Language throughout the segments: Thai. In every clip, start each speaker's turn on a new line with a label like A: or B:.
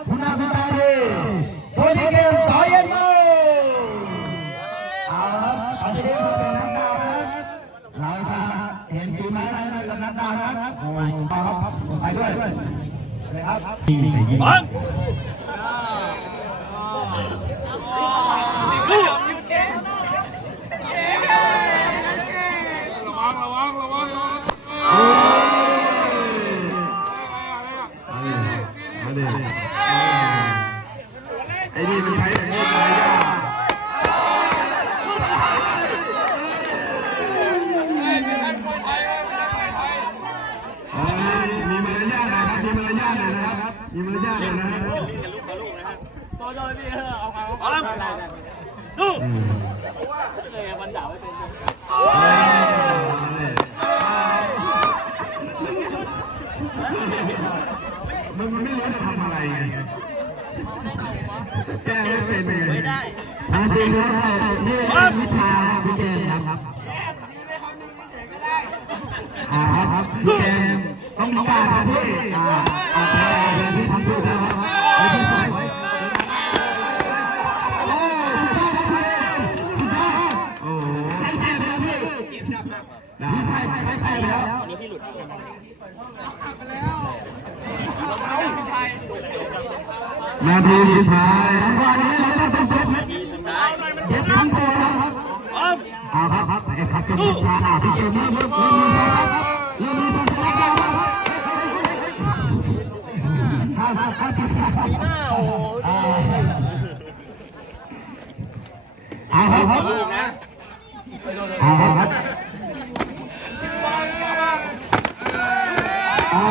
A: ดีครับคุณอาคุณตาดีโทนี่เกมสอยเย็นมาเอาละครับตอนนี้เราเป็นนักดาวนะครับเห็นฝีม้ลายมือกับนักดาครับบไปด้วยเลยครับา
B: ทหนะครับมีมารยาทหน่อยนะครับมีมารยาทหน่อยนะครับ
C: บังสู้
B: มันมันไม่รู้จะทำอะไรไงแก้ไม่เป็นไงไม่ได้จริงแล้วนี่วิชาพี่แกมครับอ่าครับพี่แกม ต้องมีการทำที่อ่าอ่าที่ทำถูกนะครับไอ้ที่สวยโอ้โหใช่ใช่แล้วพี่ได้ใช่ใช่ใช่แล้ว นาทีสุดท้ายวันนี้เราต้องเป็นเด็กทั้งตัวนะครับ
C: บัง
B: เอาครับครับไอ้ครับเป็นชาอ่าพี่เกมเริ่มเริ่มเริ่ม เอาครับครับ
C: ลูกนะ
B: เอาครับอ๋อ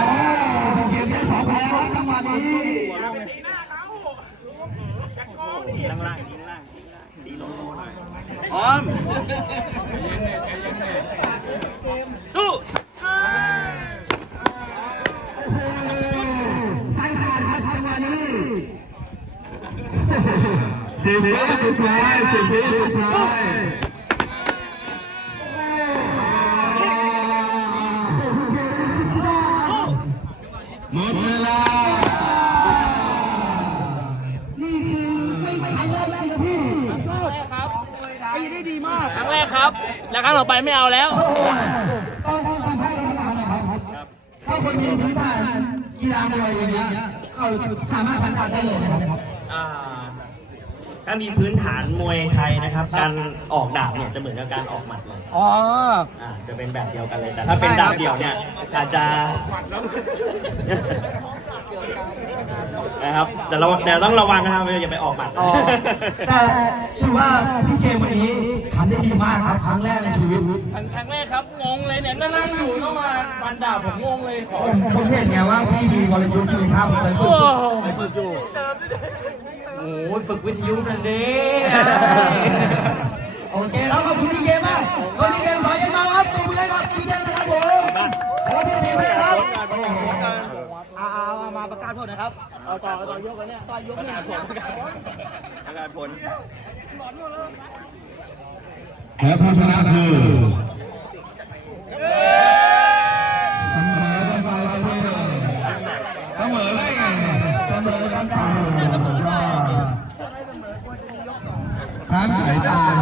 B: เกมที่สองแพ้ครับจังหวะนี้
C: พร้อมสู้
B: สิบวิสุดท้ายสิบวิสุดท้ายหมดเวลา
C: ครั้งแรกครับ แล้วครั้งต่อไปไม่เอาแล้ว
A: ถ้าคนมีพื้นฐานกีฬามวยอย่างเงี้ยเขาสามารถพันธุ์ได้เลยนะครับ
D: อ่า ถ้ามีพื้นฐานมวยไทยนะครับ การออกดาบเนี่ยจะเหมือนกับการออกหมัดเลย
A: อ๋อ
D: อ่าจะเป็นแบบเดียวกันเลย แต่ถ้าเป็นดาบเดียวเนี่ยอาจจะ นะครับ แต่เราแต่ต้องระวังนะครับอย่าไปออกหมัด
A: อ๋อแต่ถือว่าพี่เกมวันนี้ทำ ได้ดีมากครับครั้งแรกในชีวิต
C: ครั้งแรกครับงงเลยเนี่ยนั่งอยู่ต้องมาฟันดาบผมงงเลยขอ
A: ผมผมเห็นไงว่าพี่มีวรยุทธ์คือท่าผมเคยฝึ
C: โอ้
A: ก
C: โห
A: เคยฝึกอยู่
C: โอ้ยฝึกวิทยุนั่นเด้
A: โอเคแล้วขอบคุณพี่เกมมากวันนี้เกมสอนยังมาครับตีไปเลยครับพี่เกมนะครับผมขอบคุณพี่เกมนะครับเอาเอามาประกาศผลนะครับ
C: เอาต่อเอาต่อยกกันเนี่ย
A: ต่อยกเนี่ย
D: ประกาศผล
B: และผู้ชนะคือ เสมอกันไปเสมอได้ไง
A: เสมอกันไปเสมอกัน
B: ครับสายตา